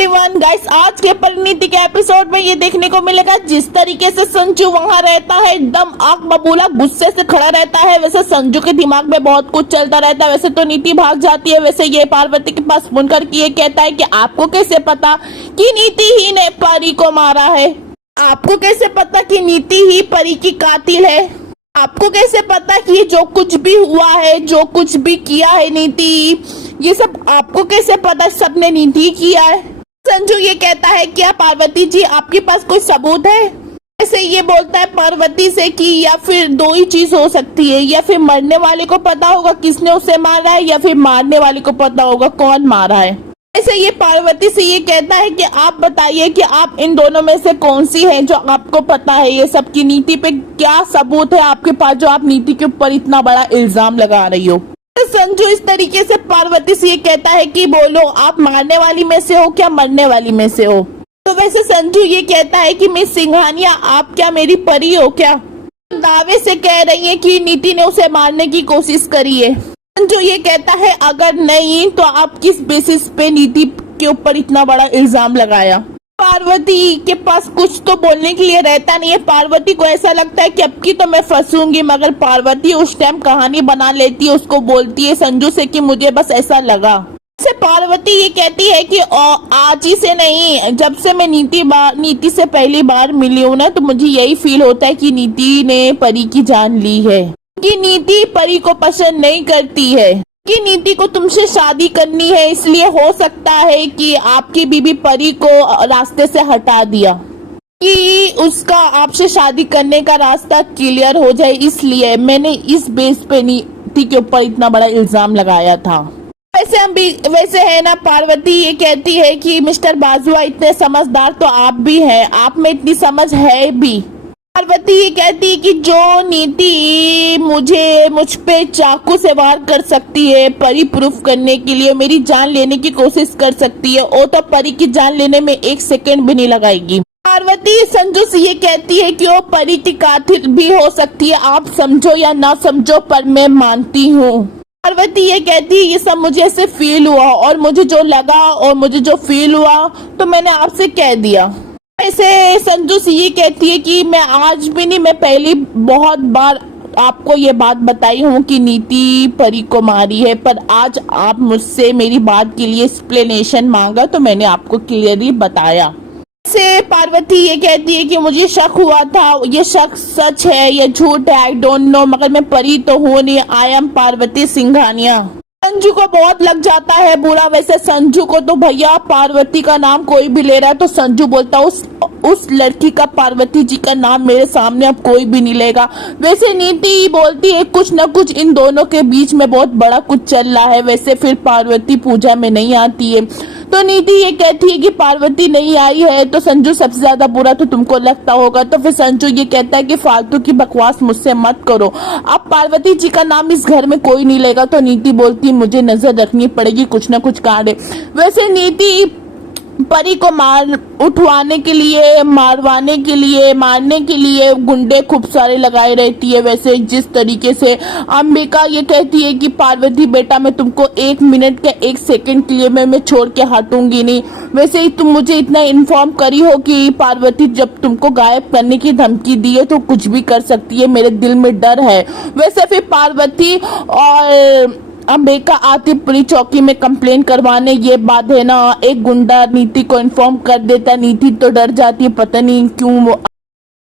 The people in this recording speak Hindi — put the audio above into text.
एवरीवन गाइस, आज के परिणीति के एपिसोड में ये देखने को मिलेगा जिस तरीके से संजू वहां रहता है एकदम आग बबूला गुस्से से खड़ा रहता है। वैसे संजू के दिमाग में बहुत कुछ चलता रहता है। वैसे तो नीति भाग जाती है। वैसे ये पार्वती के पास फोन करके ये कहता है कि आपको कैसे पता कि नीति ही ने परी को मारा है? आपको कैसे पता कि नीति ही परी की कातिल है? आपको कैसे पता कि जो कुछ भी हुआ है, जो कुछ भी किया है नीति, ये सब आपको कैसे पता सबने नीति किया है? संजू ये कहता है क्या पार्वती जी आपके पास कोई सबूत है? ऐसे ये बोलता है पार्वती से कि या फिर दो ही चीज हो सकती है, या फिर मरने वाले को पता होगा किसने उसे मारा है, या फिर मारने वाले को पता होगा कौन मारा है। ऐसे ये पार्वती से ये कहता है कि आप बताइए कि आप इन दोनों में से कौन सी है जो आपको पता है ये सब की नीति पे क्या सबूत है आपके पास जो आप नीति के ऊपर इतना बड़ा इल्जाम लगा रही हो। तो संजू इस तरीके से पार्वती से ये कहता है कि बोलो आप मारने वाली में से हो क्या मरने वाली में से हो? तो वैसे संजू ये कहता है कि मिस सिंघानिया आप क्या मेरी परी हो क्या? दावे से कह रही है कि नीति ने उसे मारने की कोशिश करी है। संजू ये कहता है अगर नहीं तो आप किस बेसिस पे नीति के ऊपर इतना बड़ा इल्जाम लगाया? पार्वती के पास कुछ तो बोलने के लिए रहता नहीं है। पार्वती को ऐसा लगता है कि अब की तो मैं फंसूंगी, मगर पार्वती उस टाइम कहानी बना लेती है, उसको बोलती है संजू से कि मुझे बस ऐसा लगा। से पार्वती ये कहती है कि आज ही से नहीं, जब से मैं नीति से पहली बार मिली हूँ ना, तो मुझे यही फील होता है कि नीति ने परी की जान ली है, कि नीति परी को पसंद नहीं करती है, कि नीति को तुमसे शादी करनी है। इसलिए हो सकता है कि आपकी बीबी परी को रास्ते से हटा दिया, कि उसका आपसे शादी करने का रास्ता क्लियर हो जाए, इसलिए मैंने इस बेस पे नीति के ऊपर इतना बड़ा इल्जाम लगाया था। वैसे है ना, पार्वती ये कहती है कि मिस्टर बाजुआ इतने समझदार तो आप भी हैं, आप में इतनी समझ है भी। पार्वती ये कहती है कि जो नीति मुझ पे चाकू से वार कर सकती है परी प्रूफ करने के लिए, मेरी जान लेने की कोशिश कर सकती है, वो तो परी की जान लेने में 1 सेकंड भी नहीं लगाएगी। पार्वती संजू से ये कहती है कि वो परी की कातिल भी हो सकती है, आप समझो या ना समझो पर मैं मानती हूँ। पार्वती ये कहती है ये सब मुझे ऐसे फील हुआ और मुझे जो लगा और मुझे जो फील हुआ तो मैंने आपसे कह दिया। ऐसे संजू से ये कहती है कि मैं आज भी नहीं, मैं पहली बहुत बार आपको ये बात बताई हूँ कि नीति परी को मारी है, पर आज आप मुझसे मेरी बात के लिए एक्सप्लेनेशन मांगा तो मैंने आपको क्लियरली बताया। से पार्वती ये कहती है कि मुझे शक हुआ था, ये शक सच है या झूठ है आई डोंट नो, मगर मैं परी तो हूँ नहीं, आई एम पार्वती सिंघानिया। संजू को बहुत लग जाता है बुरा। वैसे संजू को तो भैया पार्वती का नाम कोई भी ले रहा है तो संजू बोलता उस लड़की का पार्वती जी का नाम मेरे सामने अब कोई भी नहीं लेगा। वैसे नीति बोलती है कुछ न कुछ इन दोनों के बीच में बहुत बड़ा कुछ चल रहा है। वैसे फिर पार्वती पूजा में नहीं आती है तो नीति ये कहती है कि पार्वती नहीं आई है तो संजू सबसे ज्यादा बुरा तो तुमको लगता होगा। तो फिर संजू ये कहता है कि फालतू की बकवास मुझसे मत करो, अब पार्वती जी का नाम इस घर में कोई नहीं लेगा। तो नीति बोलती मुझे नजर रखनी पड़ेगी, कुछ ना कुछ कांड है। वैसे नीति परी को उठवाने के लिए, मारवाने के लिए, मारने के लिए गुंडे खूब सारे लगाए रहती है। वैसे जिस तरीके से अंबिका ये कहती है कि पार्वती बेटा मैं तुमको 1 मिनट का 1 सेकंड के लिए मैं छोड़ के हटूंगी नहीं। वैसे ही तुम मुझे इतना इन्फॉर्म करी हो कि पार्वती जब तुमको गायब करने की धमकी दी है तो कुछ भी कर सकती है, मेरे दिल में डर है। वैसे फिर पार्वती और अंबिका आती पुलिस चौकी में कंप्लेन करवाने। ये बात है ना, एक गुंडा नीति को इन्फॉर्म कर देता, नीति तो डर जाती है, पता नहीं क्यों वो